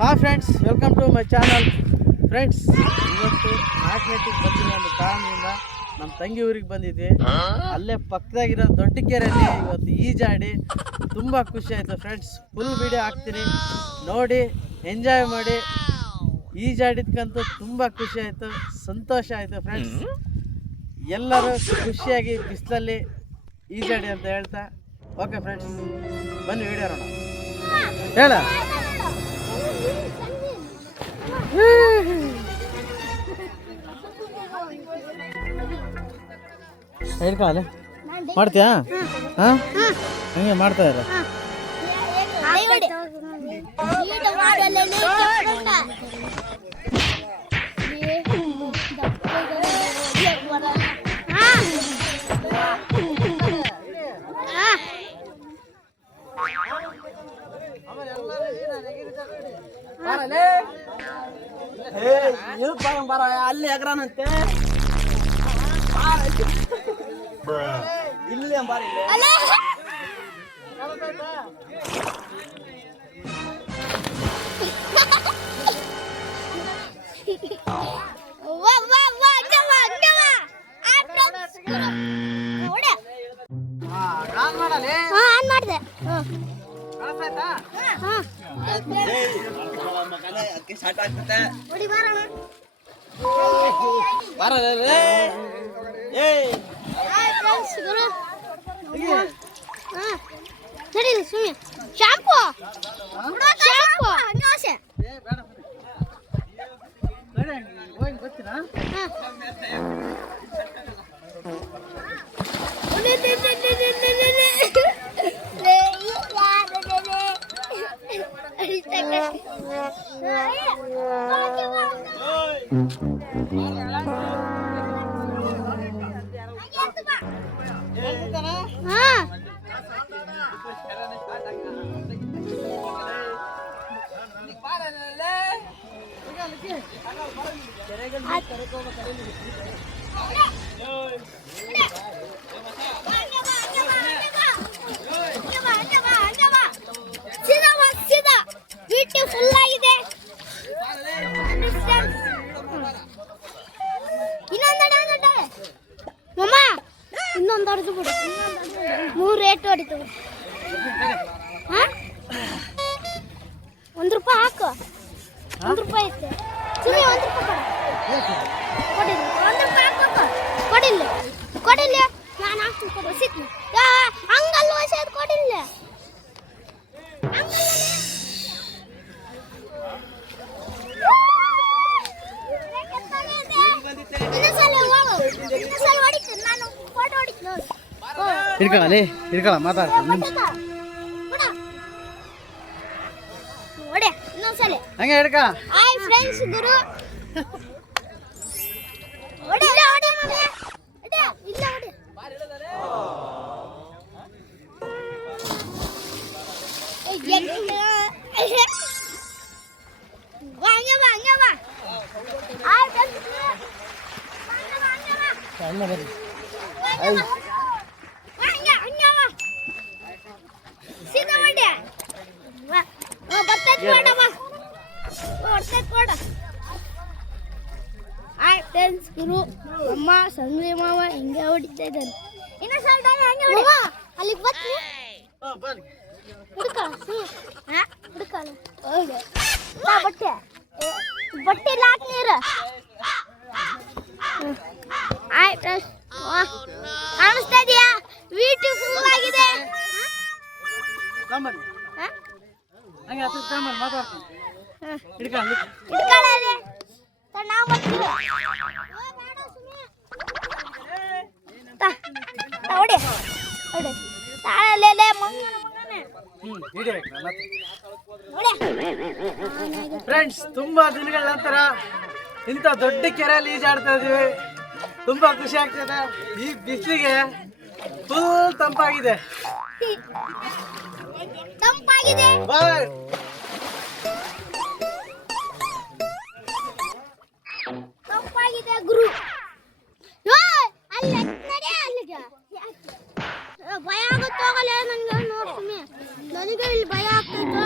Hi friends, welcome to my channel. Friends, ಇವತ್ತು ನಾಲ್ಕನೇಟಿಗೆ ಬಂದಿರೋ ಒಂದು ಕಾರಣದಿಂದ ನಮ್ಮ ತಂಗಿ ಊರಿಗೆ ಬಂದಿದ್ವಿ. ಅಲ್ಲೇ ಪಕ್ಕದಾಗಿರೋ ದೊಡ್ಡ ಕೆರೆಯಲ್ಲಿ ಇವತ್ತು ಈಜಾಡಿ ತುಂಬ ಖುಷಿ ಆಯಿತು ಫ್ರೆಂಡ್ಸ್. ಫುಲ್ ವಿಡಿಯೋ ಹಾಕ್ತೀನಿ, ನೋಡಿ ಎಂಜಾಯ್ ಮಾಡಿ. ಈಜಾಡಿದ್ಕಂತೂ ತುಂಬ ಖುಷಿ ಆಯಿತು, ಸಂತೋಷ ಆಯಿತು ಫ್ರೆಂಡ್ಸ್. ಎಲ್ಲರೂ ಖುಷಿಯಾಗಿ ಬಿಸಿಲಲ್ಲಿ ಈಜಾಡಿ ಅಂತ ಹೇಳ್ತಾ, ಓಕೆ ಫ್ರೆಂಡ್ಸ್, ಬನ್ನಿ ವಿಡಿಯೋ ನೋಡೋಣ. ಹೇಳ ಹೇಳ್ಕಾಲೆ ಮಾಡ್ತೀಯಾ? ಹಾಂ, ಹಂಗೆ ಮಾಡ್ತಾ ಇರ. ಬರ ಅಲ್ಲಿ ಎಗ್ರಾನಂತೆ ಇಲ್ಲಿ ಬಾರಿ ಶಾಂಪೂ ಗೊತ್ತಿಲ್ಲ. ಬ್ಯೂಟಿಫುಲ್ ಆಗಿದೆ. ಇನ್ನೊಂದು ಹೊಡೆದು ಬಿಡು, 3 ರೇಟ್ ಹೊಡಿತು. ₹1 ಹಾಕು, ₹1 ಐತೆ. ಸುಮ್ಮನೆ ಕೊಡಿಲ್ಲ, ನಾನು ಹಾಕ್ತೀನಿ. ಕೊಡು ಸಿಕ್ಲಿ ಹಂಗಲ್ಲ ವಯಸ್ಸಾದ ಕೊಡಿಲ್ಲ. ಹಿಡ್ಕೊಳ್ಳ ಮಾತಾಡ್ತೀನಿ ಹಂಗೆ ಹಿಡ್ಕ. ಹಾಯ್ ಫ್ರೆಂಡ್ಸ್, ಗುರು ಗುರು ಅಮ್ಮ ಸಂಗ್ರಿ ಮಾವ ಹಿಂಗೆ ಹೊಡಿತಾ ಇದ್ದಾನೆ. ಅಲ್ಲಿಗೆ ಬಟ್ಟೆ ಲಾಕ್ ನೀರು ಆಯ್ತು. ಕಾಣಿಸ್ತಾ ಇದೆಯಾ? ಬ್ಯೂಟಿಫುಲ್ ಆಗಿದೆ. ಫ್ರೆಂಡ್ಸ್, ತುಂಬಾ ದಿನಗಳ ನಂತರ ಇಂಥ ದೊಡ್ಡ ಕೆರೆಯಲ್ಲಿ ಈಜಾಡ್ತಾ ಇದೀವಿ. ತುಂಬಾ ಖುಷಿ ಆಗ್ತದೆ. ಈ ಬಿಸಿಲಿಗೆ ಫುಲ್ ತಂಪಾಗಿದೆ. ಗುರು ಭಯ ಆಗುತ್ತೆ, ಹೋಗಲ್ಲ ನನಗೆ. ನೋಡಿ, ನನಗೆ ಇಲ್ಲಿ ಭಯ ಆಗ್ತೈತೆ.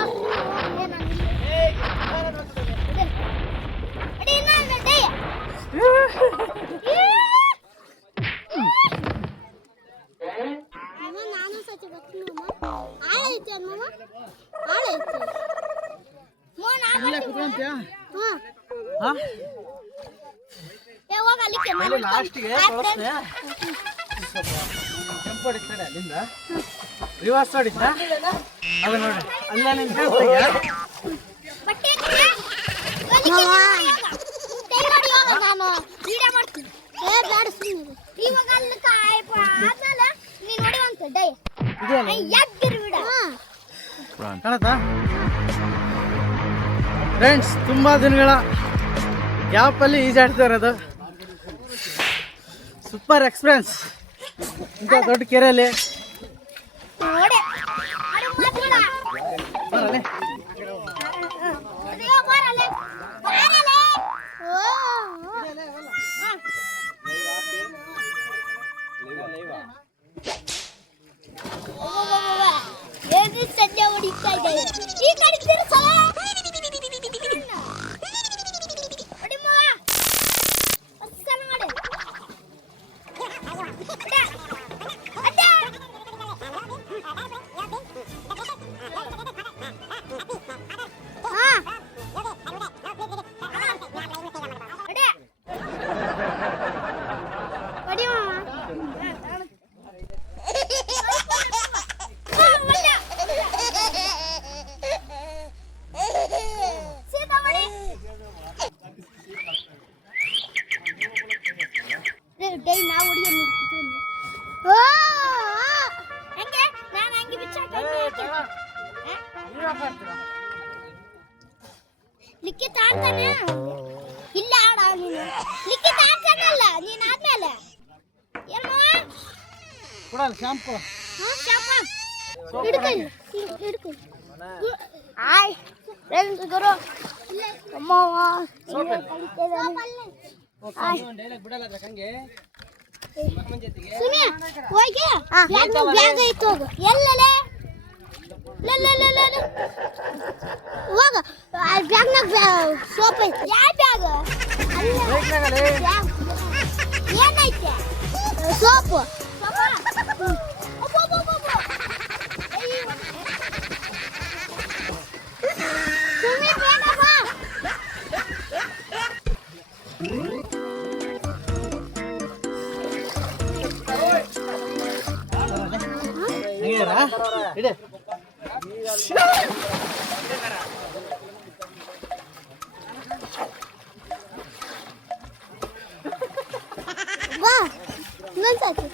ಅಂತ್ಯಾ ಹ್ಮ್ ಹಾ ಏ ಹೋಗ ಅಲ್ಲಿಗೆ ಅಲ್ಲಿ ಲಾಸ್ಟಿಗೆ ಕಳಿಸ್ತೆ ಕೆಂಪು ಹೊಡಿತಾಳೆ ಅಲ್ಲಿಂದ ರಿವರ್ಸ್ ಹೊಡಿತಾ ಅದು ನೋಡಿ ಅಲ್ಲೇ ನಿಂಗೆ ಬಟ್ಟೆ ನಾನು ವೀಡಿಯೋ ಮಾಡ್ತೀನಿ ಏ ಬೇಡ ಸುಮ್ಮನೆ ಇವಾಗ ಅಲ್ಲಿ ಆದ್ಮೇಲೆ ನೀನು ನೋಡುವಂತ ಡೈ ಇದೆಯಲ್ಲ ಯಾಕಿರ್ ಬಿಡ ಕಾಣತ್ತಾ ಫ್ರೆಂಡ್ಸ್ ತುಂಬ ದಿನಗಳ ಗ್ಯಾಪಲ್ಲಿ ಈಜಾಡ್ತಾ ಇರೋದು ಸೂಪರ್ ಎಕ್ಸ್ಪೀರಿಯನ್ಸ್ ಇಂಥ ದೊಡ್ಡ ಕೆರೆಯಲ್ಲಿ ನೋಡಿ ಅದು ಮಾತ್ರ ಬರಲಿ ಅಯ್ಯೋ ಬರಲೇ ಬರಲೇ ಓ ಏನು ಸದ್ಯ ಹೊಡಿತಾ ಇದೆ ಈ ಕಡೆ ತಿರ್ಸಲ ಹೊಡಿ ಮಗ ಅಸ್ಸಲ ಮಾಡಿ ಲಿಖಿತ ಆಡ್ತಾನೆ ಇಲ್ಲ ಆಡ ನೀನು ಲಿಖಿತ ಆಡ್ತಾನಲ್ಲ ನೀನ್ ಆದ್ಮೇಲೆ ಏನು ಕೊಡಲ್ಲ ಶಾಂಪು ಆಯ್ ಫ್ರೆಂಡ್ಸ್ ಗುರು ಅಮ್ಮವ್ವ ಸುನಿ ಹೋಗಿ ಬ್ಯಾಗ್ ಐತು ಹೋಗು ಎಲ್ಲಲೇ ಹೋಗ ಬ್ಯಾಗ್ನಾಗ ಸೋಪ್ ಐತಿ ಯಾವ ಬ್ಯಾಗ್ ಏನೈತೆ ಸೋಪು ಇಡೆ ಬಾ ಇನ್ನೊಂದ್ಸತಿ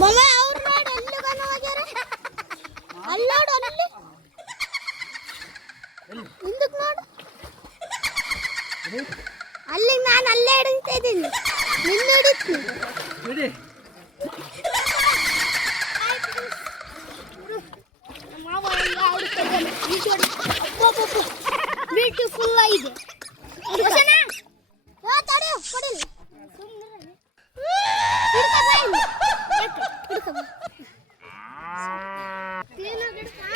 ಮಮ್ಮ ಅವ್ರು ನೋಡಿ ಎಲ್ಲಿ ಬನ್ನ ಹೋಗ್ಯಾರ ಅಲ್ಲೋಡು ಅಲ್ಲಿ ಹಿಂದಕ್ಕೆ ನೋಡು ಅಲ್ಲಿ ನಾನು ಅಲ್ಲೇ ಹಿಡಿತಾ ಇದ್ದೀನಿ ನಿನ್ನ ಹಿಡಿತೀನಿ ಬಿಡಿ ಬ್ಯೂಟಿಫುಲ್ ಆಗಿದೆ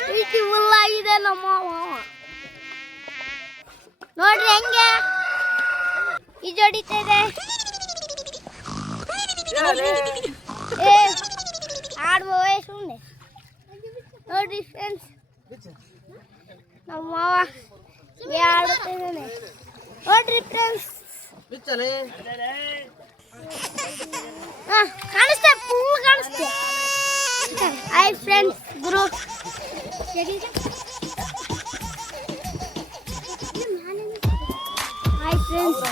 ಬ್ಯೂಟಿಫುಲ್ ಆಗಿದೆ ನಮ್ಮ ನೋಡ್ರಿ ಹೆಂಗೆ ಈ ಜೋಡಿತಾ ಇದೆ ಏ ಆಡ್ಬೋವೆ ಸುಮ್ಮನೆ ನೋಡ್ರಿ ಫ್ರೆಂಡ್ಸ್ ನಮ್ಮ ಮಾವ ಆಡುತ್ತಿದ್ದಾನೆ ನೋಡ್ರಿ ಫ್ರೆಂಡ್ಸ್ ಬಿಚ್ಚಲೆ ಕಾಣಿಸ್ತೆ ಫುಲ್ ಕಾಣಿಸ್ತೆ ಹಾಯ್ ಫ್ರೆಂಡ್ಸ್ ಗುರು ಹಾಯ್ ಫ್ರೆಂಡ್ಸ್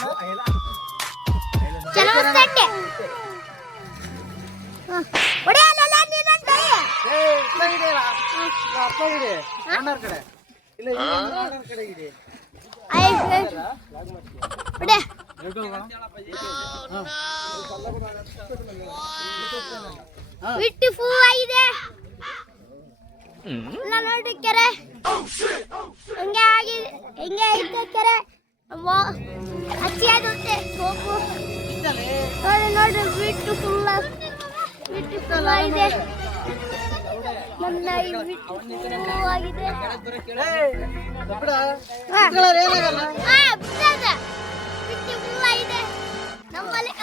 ಚೆನ್ನಾಗಿ ಹೊಡೆಯಲ್ಲ ನೀನಂತ ಹಾಯ್ ಫ್ರೆಂಡ್ಸ್ ಹೊಡೆ ಬ್ಯೂಟಿಫುಲ್ ಆಗಿದೆ ಎಲ್ಲ ನೋಡಿ ಕೆರೆ ಹೆಂಗೆ ಐತೆ ಕೆರೆ ಹಚ್ಚಿಯಾಗುತ್ತೆ ಸೋಪು ನೋಡಿ ಬ್ಯೂಟಿಫುಲ್ ಆಗಿದೆ ನನ್ನ ಬ್ಯೂಟಿಫುಲ್ ಆಗಿದೆ ಬ್ಯೂಟಿಫುಲ್ ಆಗಿದೆ ನಮ್ಮಲ್ಲಿ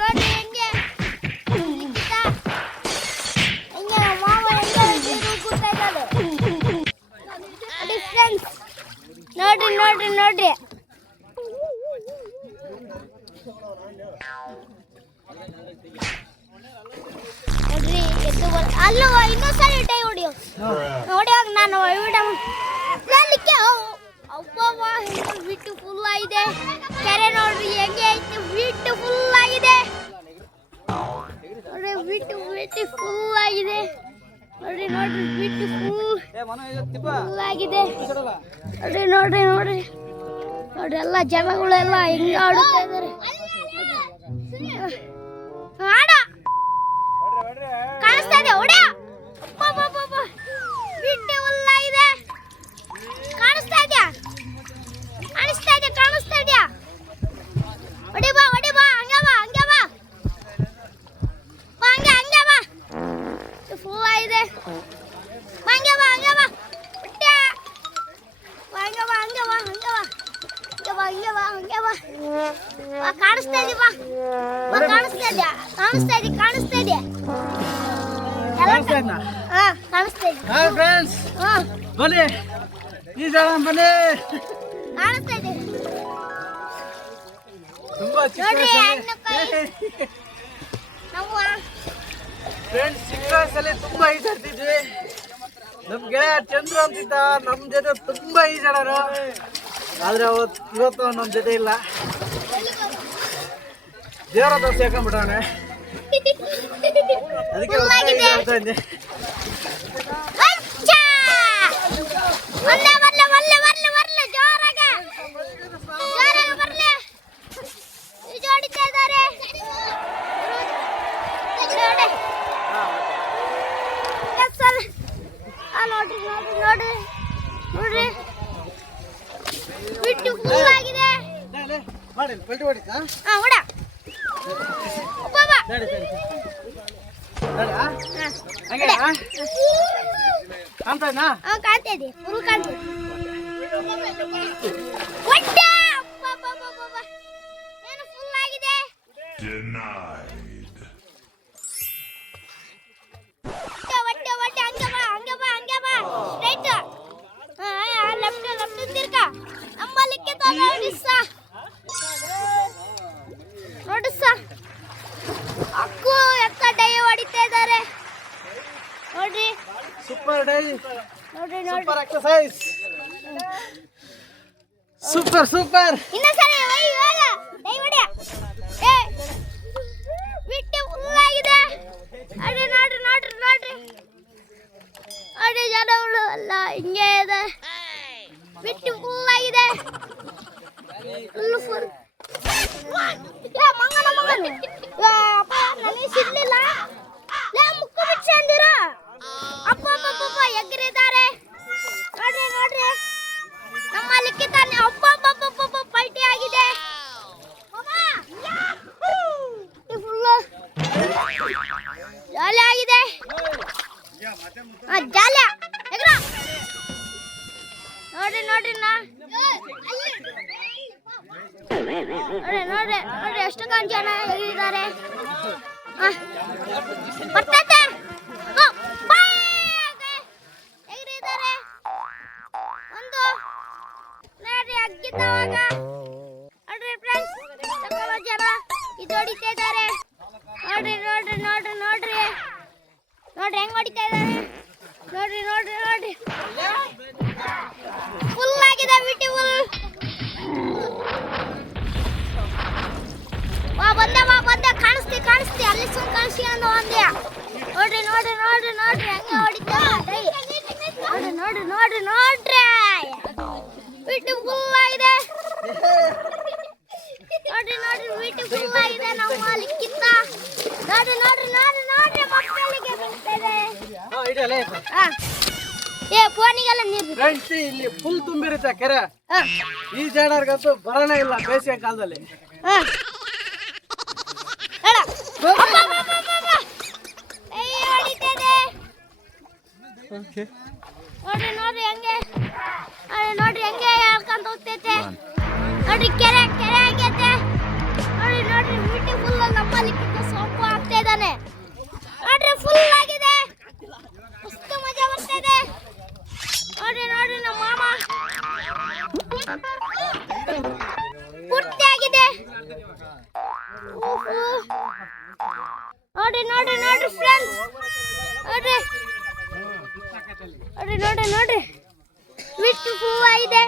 ನೋಡಿ ನೋಡ್ರಿ ನೋಡ್ರಿ ಅಲ್ಲೂ ಇನ್ನೊಂದ್ಸಲ ಟೈ ಹೊಡಿಯೋ ಹೊಡಿಯೋಗ ನಾನು ನೋಡ್ಲಿಕ್ಕೆ ಅವ್ವ ಬ್ಯೂಟಿಫುಲ್ ಆಗಿದೆ ಕೆರೆ ನೋಡ್ರಿ ಹೆಂಗೆ ಐತೆ ಬ್ಯೂಟಿಫುಲ್ ಆಗಿದೆ ನೋಡ್ರಿ ಬ್ಯೂಟಿಫುಲ್ ಆಗಿದೆ ನೋಡ್ರಿ ಬ್ಯೂಟಿಫುಲ್ ಆಗಿದೆ ನೋಡ್ರಿ ಎಲ್ಲ ಜನಗಳೆಲ್ಲ ಹೆಂಗ ಆಡುತ್ತಾ ಇದಾರೆ ಆಡ ಕಾಣಿಸ್ತಾ ಇದೆ ಹೊಡ್ಯಾ ಬ್ಯೂಟಿಫುಲ್ ಆಗಿದೆ ಕಾಣಿಸ್ತಾ ಇದೆಯಾ ಹೊಡಿ ಬಾ ಹಂಗೆ ಬಾ ಫುಲ್ ಆಗಿದೆ ಹಂಗೆ ಬಾ ಕಾಣಿಸ್ತಾ ಇದೆ ಕಾಣಿಸ್ತಾ ಇದೆ ಫ್ರೆಂಡ್ಸ್ ಬನ್ನಿ ಈ ಜನ ಬನ್ನಿ ಕಾಣಿಸ್ತಾ ಇದೆ ತುಂಬಾ ಫ್ರೆಂಡ್ಸ್ ಚಿಕ್ಕ ವಯಸ್ಸಲ್ಲಿ ತುಂಬಾ ಈಜಾಡ್ತಿದ್ವಿ ನಮ್ ಗೆಳೆಯ ಚಂದ್ರ ಅಂತಿದ್ದ ನಮ್ ಜೊತೆ ತುಂಬಾ ಈಜಾಡೋರು ಆದ್ರೆ ಇವತ್ತು ನಮ್ ಜೊತೆ ಇಲ್ಲ ದೇವರ ದೋಸೆ ಹಾಕೊಂಡ್ಬಿಟ್ಟವನೆ ಅದಕ್ಕೆ ಈಜಾಡ್ತಾ ಇದ್ದೆ ನೋಡ್ರಿ ಬ್ಯೂಟಿಫುಲ್ ಆಗಿದೆ ಮಾಡಿ ಪಲ್ಟಿ ಹೊಡಿ ಹೊಡ ಹಂಗೆ ಕಾಣ್ತಾ ಕಾಣ್ತಾ ಇದೆ ಫುಲ್ ಕಾಣ್ತಾ ಇದೆ ಏನು ಫುಲ್ ಆಗಿದೆ ಹಂಗೆ ಬಾ ಸ್ಟ್ರೈಟ್ ಲೆಫ್ಟ್ ತಿರ್ಕ ನಮ್ಮಲ್ಲಿಕ್ಕೆ ನೋಡಿ ಅಕ್ಕು ಎತ್ತ ಡೈ ಹೊಡಿತಾ ಇದ್ದಾರೆ ನೋಡ್ರಿ ಸೂಪರ್ ಡೈ ನೋಡ್ರಿ ಸೂಪರ್ ಎಕ್ಸರ್ಸೈಸ್ ಸೂಪರ್ ಇನ್ನೊಂದ್ಸರಿ ಇವಾಗ ಡೈ ಹೊಡಿ ಬಿಟ್ಟು ಫುಲ್ ಆಗಿದೆ ಅದೇ ನೋಡ್ರಿ ಅದೇ ಜನಗಳು ಅಲ್ಲ ಹಿಂಗೆ ಇದೆ ಬಿಟ್ಟು ಫುಲ್ ಆಗಿದೆ ಫುಲ್ ನನಗೆ ಸಿಗ್ಲಿಲ್ಲ ಮುಕ್ಕು ಬಿಚ್ಚ ಅಂದಿರ ಅಪ್ಪ ಎಗ್ರಿದ್ದಾರೆ ನೋಡ್ರಿ ನಮ್ಮ ಲಿಕ್ಕಿತಾನೆ ಅಪ್ಪ ಪಲ್ಟಿ ಆಗಿದೆ ಫುಲ್ಲು ಜಾಲಿ ಆಗಿದೆ ಜಾಲಿ ನೋಡ್ರಿ ಎಷ್ಟು ಜನ ಇದ್ದಾರೆ ಬರ್ತೈತೆ ಹೇಗಿದ್ದಾರೆ ಒಂದು ನೋಡ್ರಿ ಅಗ್ಗಿದ್ದವಾಗ ನೋಡ್ರಿ ಫ್ರೆಂಡ್ಸ್ ಜನ ಇದು ಹೊಡಿತಾ ಇದ್ದಾರೆ ನೋಡ್ರಿ ಹೆಂಗ್ ಹೊಡಿತಾ ಇದ್ದಾರೆ ನೋಡ್ರಿ ಫುಲ್ ಆಗಿದೆ ಬ್ಯೂಟಿಫುಲ್ ಬಂದೆ ಕಾಣಿಸ್ತಿ ಅಲ್ಲಿ ಸುಮ್ ಕಾಣಿಸಿ ಅನ್ನೋ ಅಂದ್ಯ ನೋಡ್ರಿ ಹೆಂಗೆ ಹೊಡಿತಾ ನೋಡ್ರಿ ಬ್ಯೂಟಿಫುಲ್ ಆಗಿದೆ ಬ್ಯೂಟಿಫುಲ್ ಆಗಿದೆ ನಮ್ಮ ಲಿಕ್ಕಿತ್ತ ನೋಡ್ರಿ ಮಕ್ಕಳಿಗೆ ಬರ್ತದೆ ಫೋನಿಗೆಲ್ಲ ನೀರು ಫ್ರೆಂಡ್ಸ್ ಇಲ್ಲಿ ಫುಲ್ ತುಂಬಿರುತ್ತೆ ಕೆರೆ ಈಜಾಡೋರ್ಗಂತೂ ಬರೋಣ ಇಲ್ಲ ಬೇಸಿಗೆ ಕಾಲದಲ್ಲಿ ನೋಡ್ರಿ ಹೆಂಗೆ ಹೇಳ್ಕೊಂತ ಹೋಗ್ತೈತೆ ನೋಡ್ರಿ ಕೆರೆ ಆಗೈತೆ ನೋಡ್ರಿ ಬ್ಯೂಟಿಫುಲ್ ನಮ್ಮಲ್ಲಿ ಸೊಪ್ಪು ಆಗ್ತಾ ಇದ್ದಾನೆ ನೋಡ್ರಿ ಫುಲ್ ಆಗಿದೆ ಮಸ್ತ್ ಮಜಾ ಬರ್ತಾ ಇದೆ ನೋಡ್ರಿ ನಮ್ಮ ಮಾಮ ನೋಡಿ ನೋಡಿ ನೋಡಿ ಫ್ರೆಂಡ್ಸ್, ನೋಡ್ರಿ ನೋಡಿ ನೋಡಿ ನೋಡ್ರಿ ಬಿಟ್ಟು ಹೂವ ಇದೆ.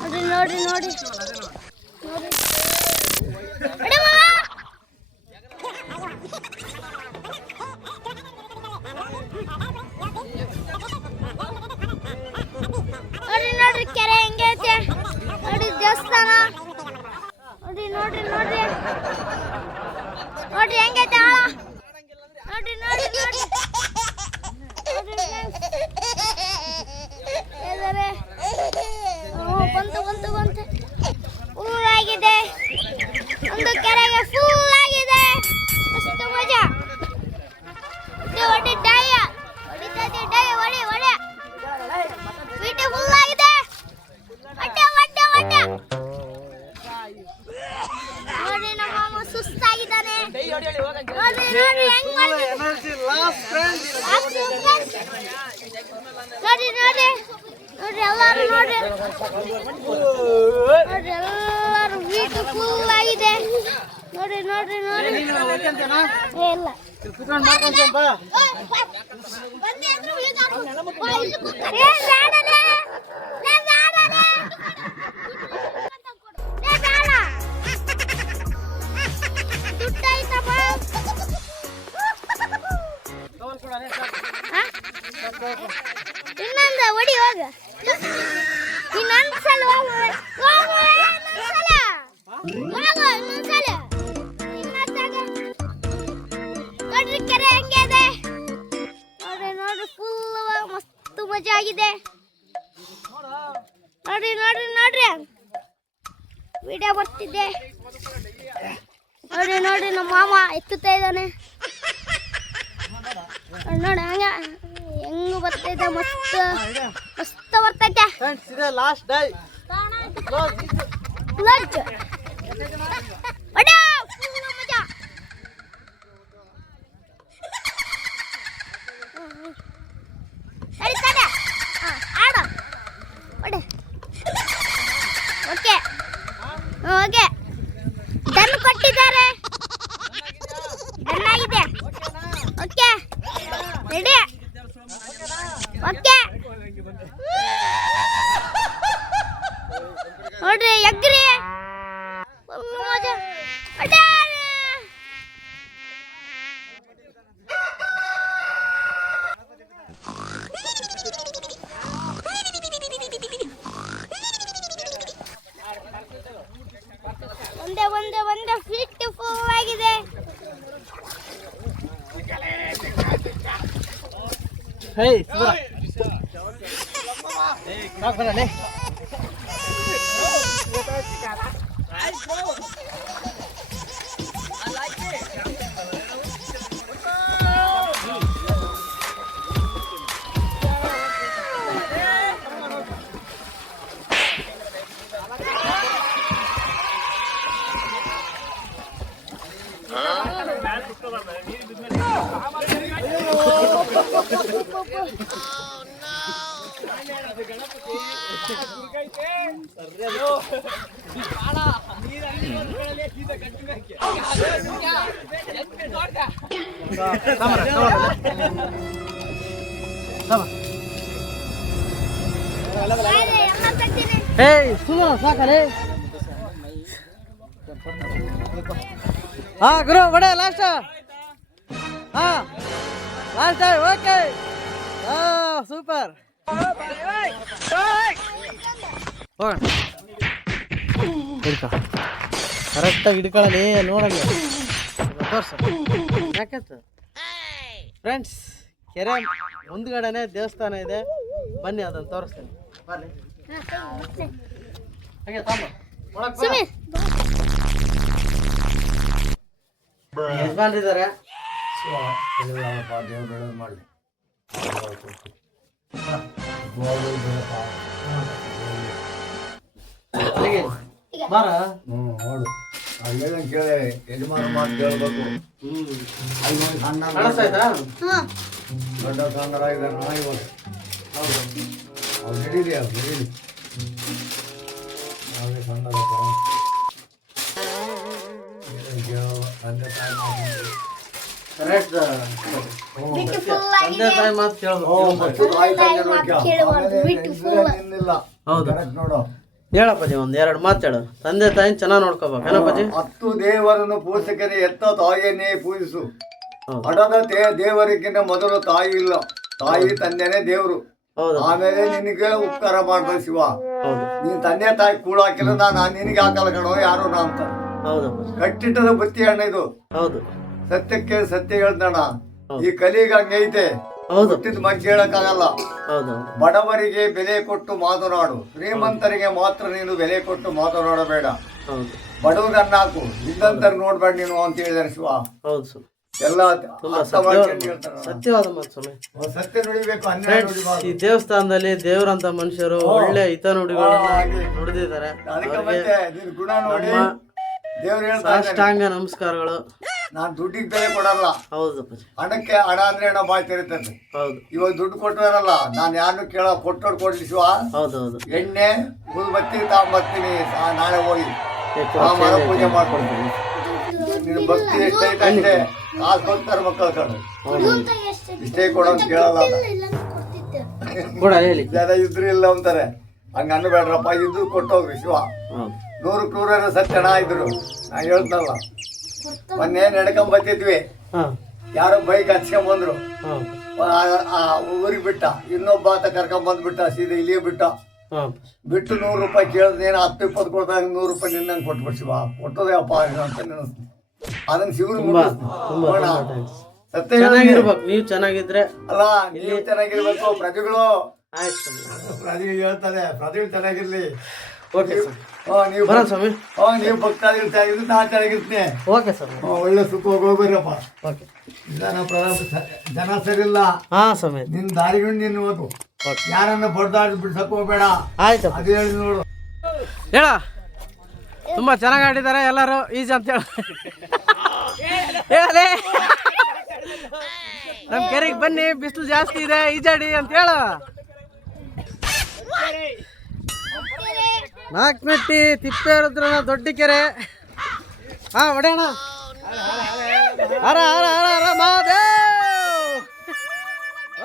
ನೋಡಿ ನೋಡಿ ನೋಡಿ ನೋಡಿ ನೋಡ್ರಿ ನೋಡ್ರಿ ಕೆರೆ ಹೆಂಗೈತೆ ನೋಡಿ, ದೇವಸ್ಥಾನ ನೋಡಿ ನೋಡ್ರಿ ನೋಡ್ರಿ ನೋಡ್ರಿ ಹೆಂಗೈತೆ ಆಳ ನೋಡ್ರಿ ನೋಡ್ರಿ ನೋಡ್ರಿ ಬಂತು ಬಂತು ಬಂತು ಫುಲ್ ಆಗಿದೆ, ಒಂದು ಕೆರೆಗೆ ಫುಲ್ ಆಗಿದೆ, ಮಸ್ತ್ ಮಜಾ. ಹೊಡಿ ಡಾಯ ಹೊಡಿತೈತಿ, ಡಾಯ ಹೊಡಿ ಹೊಡಿ, ಬ್ಯೂಟಿಫುಲ್ ಆಗಿದೆ. ಹೊಟ್ಟೆ ಹೊಟ್ಟೆ ಹೊಟ್ಟೆ ನೋಡಿ, ನಮ್ಮ ಮಾಮ ಸುಸ್ತಾಗಿದ್ದಾನೆ. ನೋಡಿ ನೋಡಿ ಹೆಂಗ್ ಎನರ್ಜಿ ಲಾಸ್ ಫ್ರೆಂಡ್ಸ್. ನೋಡಿ ನೋಡಿ ನೋಡ್ರಿ ಎಲ್ಲಾರು ನೋಡ್ರಿ ನೋಡ್ರಿ ಎಲ್ಲಾರು ಬ್ಯೂಟಿಫುಲ್ ಆಗಿದೆ. ನೋಡ್ರಿ ನೋಡ್ರಿ ನೋಡ್ರಿ ಏ ಇಲ್ಲ ಕುತ್ಕೊಂಡು ಮಾಡ್ಕೊಂತಂಪ. ಏ ಜಾಡನೆ ಲೇ ಜಾಡನೆ ಲೇ ಜಾಡ ದುಡ್ಡೈತಪ್ಪ. ಇನ್ನೊಂದು ಹೊಡಿ ಹೋಗ, ಇನ್ನೊಂದ್ಸಲ ಹೋಗು ಇನ್ನೊಂದ್ಸಲ ನೋಡ್ರಿ ಕೆರೆ ಹೆಂಗಿದೆ ನೋಡ್ರಿ ನೋಡ್ರಿ, ಫುಲ್ ಮಸ್ತ್ ಮಜಾ ಆಗಿದೆ. ನೋಡ್ರಿ ನೋಡ್ರಿ ನೋಡ್ರಿ ವಿಡಿಯೋ ಬರ್ತಿದ್ದೆ. ನೋಡ್ರಿ ನೋಡ್ರಿ ನಮ್ಮ ಮಾಮ ಎತ್ತುತ್ತಾ ಇದ್ದಾನೆ. ನೋಡಿ ಹಂಗ ಹೆಂಗ್ ಬರ್ತೈತೆ, ಮಸ್ತ್ ಮಸ್ತ್ ಬರ್ತೈತೆ ಫ್ರೆಂಡ್ಸ್. ಇದೆ ಲಾಸ್ಟ್ ಡೇ ಲಂಚ್ ಒಡ ಫುಲ್ ಮಜಾ. ಸರಿ ತಡೆ ಆಡ ಒಡೆ ಓಕೆ ಓಕೆ ಡನ್ ಕೊಟ್ಟಿದ್ದಾರೆ, ಡನ್ ಆಗಿದೆ. ಓಕೆ ರೆಡಿ ಓಕೆ ನೋಡ್ರಿ ಎಗ್ರಿ ಮಜಾ ಅಡ್ಡಾರೆ. ಒಂದೇ ಒಂದೇ ಒಂದೇ ಬ್ಯೂಟಿಫುಲ್ ಆಗಿದೆ. ಹೇ ಸುಬ್ರ ಸಾಕು ಬರಲೇ. ಹೇ ಸುಬ್ರ ಸಾಕಲೇ. ಹಾ ಗುರು ಬಡೆ ಲಾಸ್ಟ್. ಹಾ ಲಾಸ್ಟ್ ಟೈಮ್ ಓಕೆ. ಹಾ ಸೂಪರ್. ಹೋಗೋಣ ಕರೆಕ್ಟಾಗಿ ಹಿಡ್ಕೊಳ್ಳಲಿ ನೋಡಲಿ ತೋರ್ಸ ಯಾಕಂತ. ಫ್ರೆಂಡ್ಸ್ ಕೆರೆ ಮುಂದ್ಗಡೆನೆ ದೇವಸ್ಥಾನ ಇದೆ, ಬನ್ನಿ ಅದನ್ನು ತೋರಿಸ್ತೀನಿ ಬನ್ನಿ. ಹಾಗೆ ತಾಂಬ ಯಜಮಾನ್ರಿದ್ದಾರೆ. ಮಾಡಲಿ ಬಾರ ನೋಡು ಅಲ್ಲೇನ ಕೇಳಿ ಯಜಮಾನ ಮಾತು ಕೇಳಬೇಕು. ಅಲ್ಲಿ ನೋಡಿ ಸಣ್ಣ ಕಾಣಿಸ್ತಾಯ್ತಾ? ದೊಡ್ಡ ಸಣ್ಣರಾಗಿದ್ದಾರೆ ನಾಯಿ ಹೌದು ಅವ್ರು ಹಿಡೀರಿ ಅವ್ರು ಹಿಡೀರಿ ಸಣ್ಣದಪ್ಪ ತಂದೆ ತಾಯಿ ಮಾತು ಕರೆಕ್ಟ್ ತಂದೆ ತಾಯಿ ಮಾತು ಕೇಳ್ಬೇಕು. ನಿನ್ನಿಲ್ಲ ಹೌದು. ಕರೆಕ್ಟ್ ನೋಡು. ಹೇಳಪ್ಪಾಜಿ ಒಂದ್ ಎರಡು ಮಾತು ಹೇಳು. ತಂದೆ ತಾಯಿನ ಚೆನ್ನಾಗಿ ನೋಡ್ಕೋಬೇಕು ಏನಪ್ಪಾಜಿ? 10 ದೇವರನ್ನು ಪೂಜಿಸಕರೆ ಎತ್ತ ತಾಯಿಯನ್ನೇ ಪೂಜಿಸು. ಹೌದು ಹಡದ ದೇವರಿಗಿಂತ ಮೊದಲು ತಾಯಿ ಇಲ್ಲ. ತಾಯಿ ತಂದೆನೇ ದೇವ್ರು. ಹೌದು ಆಮೇಲೆ ನಿನಗೆ ಉಪಕಾರ ಮಾಡ್ತಾರೆ ಶಿವ. ಹೌದು ನೀನ್ ತಂದೆ ತಾಯಿ ಕೂಡ ಹಾಕಿಲ್ಲ ನಾನು ನಿನಗೆ ಹಾಕಲ್ಲ ಕಣೋ ಯಾರು ನಾ ಅಂತ. ಹೌದಪ್ಪಾಜಿ ಕಟ್ಟಿಟ್ಟದ ಬುತ್ತಿ ಅಣ್ಣ ಇದು. ಹೌದು ಸತ್ಯಕ್ಕೆ ಸತ್ಯ ಹೇಳ್ತಾಣ. ಈ ಕಲಿಗ ಹಂಗೈತೆ. ಹೌದು ಹುಟ್ಟಿದ ಮಗ್ಗೆ ಹೇಳಕ್ಕಾಗಲ್ಲ. ಹೌದು ಬಡವರಿಗೆ ಬೆಲೆ ಕೊಟ್ಟು ಮಾತನಾಡು, ಶ್ರೀಮಂತರಿಗೆ ಮಾತ್ರ ನೀನು ಬೆಲೆ ಕೊಟ್ಟು ಮಾತನಾಡಬೇಡ. ಹೌದು ಬಡವ್ರಿಗೆ ಅನ್ನ ಹಾಕು, ಇದ್ದಂತರ ನೋಡ್ಬೇಡ ನೀನು ಅಂತ ಹೇಳಿದಾರೆ ಶಿವ. ಹೌದು ಸ್ವಾಮಿ. ಎಲ್ಲ ತುಂಬಾ ಅರ್ಥ ಮಾಡ್ಕೊಂಡು ಹೇಳ್ತಾರಣ್ಣ. ಸತ್ಯವಾದ ಮಾತು ಸ್ವಾಮಿ. ಸತ್ಯ ನುಡಿಬೇಕು, ಅನ್ಯಾಯ ಫ್ರೆಂಡ್ಸ್, ನುಡಿಬಾರ್ದು. ಈ ದೇವಸ್ಥಾನದಲ್ಲಿ ದೇವರಂತ ಮನುಷ್ಯರು ಒಳ್ಳೆ ಹಿತನುಡಿಗಳನ್ನ ಹಾಗೆ. ನುಡಿದಿದ್ದಾರೆ. ಅದಕ್ಕೆ ಅವರಿಗೆ ಮತ್ತೆ ನಿನ್ ಗುಣ ನೋಡಿ ನಮ್ಮ ದೇವ್ರು ಹೇಳ್ತಾ ಇದ್ದಾನೆ, ಸಾಷ್ಟಾಂಗ ನಮಸ್ಕಾರಗಳು. ನಾನ್ ದುಡ್ಡಿಗೆ ಬೆಲೆ ಕೊಡಲ್ಲ. ಹೌದು ಅಪ್ಪಾಜಿ ಹಣಕ್ಕೆ ಹಣ ಅಂದ್ರೆ ಹಣ ಬಾಯ್ ತೆರಿತದೆ. ಹೌದು ಇವಾಗ ದುಡ್ಡು ಕೊಟ್ಟಾರಲ್ಲ, ನಾನು ಯಾರನ್ನು ಕೇಳೋ ಕೊಟ್ಟೋಡ್ ಕೊಡ್ಲಿ ಶಿವ. ಹೌದು ಹೌದು ಎಣ್ಣೆ ಬತ್ತಿ ತಗೊಂಬರ್ತೀನಿ ನಾಳೆ ಹೋಗಿ ಆ ಮರ ಪೂಜೆ ಮಾಡ್ಕೊಡ್ತೀನಿ. ನಿನ್ ಭಕ್ತಿ ಎಷ್ಟೈತೆ ಅಷ್ಟೇ. ಕಾಸು ಕೊಡ್ತಾರೆ ಮಕ್ಕಳ ಕಡೆ, ಇಷ್ಟೇ ಕೊಡೋದು ಕೇಳಲ್ಲ. ಕೂಡ ಹೇಳಿ. ಜನ ಇದ್ರು ಇಲ್ಲ ಅಂತಾರೆ, ಹಂಗ ಅನ್ಬೇಡ್ರಪ್ಪ, ಇದ್ದು ಕೊಟ್ಟೋಗ್ರಿ ಶಿವ. ಹೌದು 100 ಸತ್ಯಣ ಇದ್ರು. ನಾ ಹೇಳ್ತಲ್ಲ, ಮೊನ್ನೆ ನಡ್ಕೊಂಡ್ ಬರ್ತಿದ್ವಿ, ಹಾ ಯಾರೋ ಬೈಕ್ ಹಚ್ಕೊಂಡ್ ಹಾ ಊರಿಗೆ ಬಿಟ್ಟ, ಇನ್ನೊಬ್ಬ ಆತ ಕರ್ಕೊಂಡ್ ಬಂದ್ಬಿಟ್ಟ, ಸೀದಾ ಇಲ್ಲಿಯೇ ಬಿಟ್ಟ. ಹಾ ಬಿಟ್ಟು 100 ರೂಪಾಯಿ ಕೇಳಿದ್ನೇನು 10-20 ಕೊಡ್ದಾಗ 100 ರೂಪಾಯಿ ನಿನ್ನಂಗೆ ಕೊಟ್ಬಿಟ್ಟು ಶಿವ ಕೊಟ್ಟದೆ ಅಪ್ಪ ಅಂತ ನೆನೆಸ್ತೀನಿ. ಅದನ್ನ ಶಿವನ್ ತುಂಬಾ ತುಂಬಾ ಥ್ಯಾಂಕ್ಸ್. ಸತ್ಯ ಹೇಳಿದ್ರೆ- ಚೆನ್ನಾಗಿರ್ಬೇಕು, ನೀವು ಚೆನ್ನಾಗಿದ್ರೆ. ಅಲ್ಲ ನೀವು ಚೆನ್ನಾಗಿರ್ಬೇಕು, ಪ್ರಜೆಗಳು. ಆಯ್ತು ಸ್ವಾಮಿ. ಪ್ರಜೆಗಳು ಹೇಳ್ತಾರೆ, ಪ್ರಜೆಗಳು ಚೆನ್ನಾಗಿರ್ಲಿ. ಓಕೆ ಸ್ವಾಮಿ. ನೀವು ಬರೋಣ ಸ್ವಾಮಿ. ನೀವು ಭಕ್ತಾದಿಗಳು ಚೆನ್ನಾಗಿರ್ತೀನಿ, ನಾ ಚೆನ್ನಾಗಿರ್ತೀನಿ. ಓಕೆ ಸ್ವಾಮಿ. ಒಳ್ಳೆ ಸುಖವಾಗಿ ಹೋಗ್ಬೇರಪ್ಪ. ಓಕೆ ಜನ ಸರಿಲ್ಲ, ಹಾ ಸ್ವಾಮಿ. ನಿನ್ ದಾರಿಗಳು ನೀನು ಹೋಗು. ಯಾರನ್ನ ಬಡ್ದಾಡಿ ಬಿಡ್ಸಕ್ ಹೋಗ್ಬೇಡ. ಆಯ್ತು ಅದೇ ಹೇಳಿ ನೋಡು. ಹೇಳ. ತುಂಬಾ ಚೆನ್ನಾಗಿ ಆಡಿದ್ದಾರೆ ಎಲ್ಲರೂ. ಈಜಿ ಅಂತ ಹೇಳ ಹೇಳಲೇ. ನಮ್ಮ ಕೆರೆಗೆ ಬನ್ನಿ, ಬಿಸಿಲು ಜಾಸ್ತಿ ಇದೆ, ಈಜಾಡಿ ಅಂತ ಹೇಳ. ನಾಲ್ಕನಟ್ಟಿ ತಿಪ್ಪೇರುದ್ರನ ದೊಡ್ಡ ಕೆರೆ. ಹಾ ಹೊಡೆಯೋಣ. ಹರ ಹರ ಹರ ಹರ ಮಹಾದೇವ್.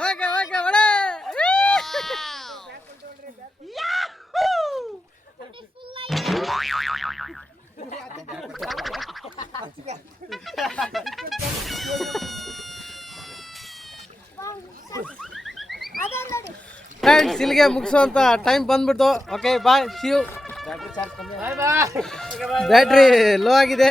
ಓಕೆ ಓಕೆ ಹೊಡೆ. ಫ್ರೆಂಡ್ಸ್, ಇಲ್ಲಿಗೆ ಮುಗಿಸುವಂತ ಟೈಮ್ ಬಂದ್ಬಿಡ್ತು. Okay bye, see you. Battery low ಆಗಿದೆ.